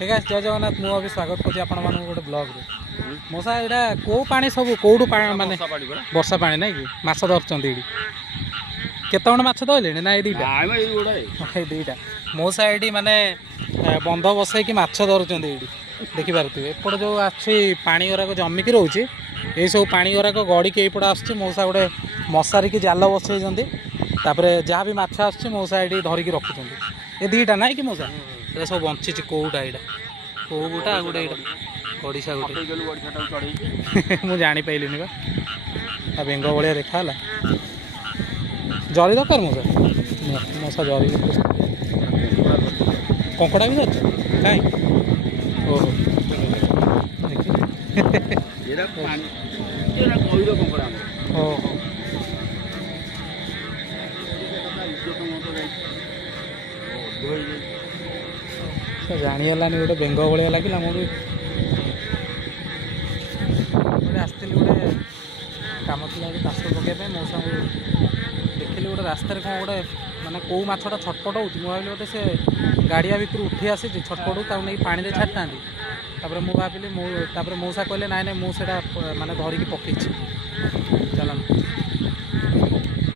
hey guys जय जगन्नाथ मु अभी स्वागत करछि आपण मानु गोटे ब्लॉग रे मोसा एडा को पानी सब कोडू पानी माने वर्षा पानी नै कि माछ धरचंदी एडी केतण माछ धइले ना ए दीटा नाइ ए गोडा ए दीटा मोसा एडी माने बंध बसै कि माछ धरचंदी एडी देखि पारथि एपड जो आछि पानी गराक जम्मी कि रहउछि ए सब पानी गराक गडी के एपड आछि मोसा गोटे मसारी की जाल बसै जंदी तापरे जहाँ भी माछ आछि मोसा एडी धरि कि रखुचंदी ए दीटा नै कि मोसा ए सब बंची कोउटा एडा कोउटा गोटे एडा गड़ीसा गोटे मु जानी पाइलिनी बा आ बेंग भलिया देखा हला जरी दरकार मोसा मोसा जरी कंकड़ा भी धरछ काई ओहो एरा पानी एरा कोइरो कंकड़ा हमर ओहो जानीगलानी गोटे बेंग भाया लगे मोर आसती गोटे कम थी चाष पकड़े मौसा देखिली गोटे रास्त कौन गोटे मानने कौ मछटा छटपट हो भाई गोटे से गाड़िया भितर उठी आसी छटपट नहीं पानी में छाड़ी था मुझे भाविली मौसा कहले नाई मुझे मानने धरिकी पकई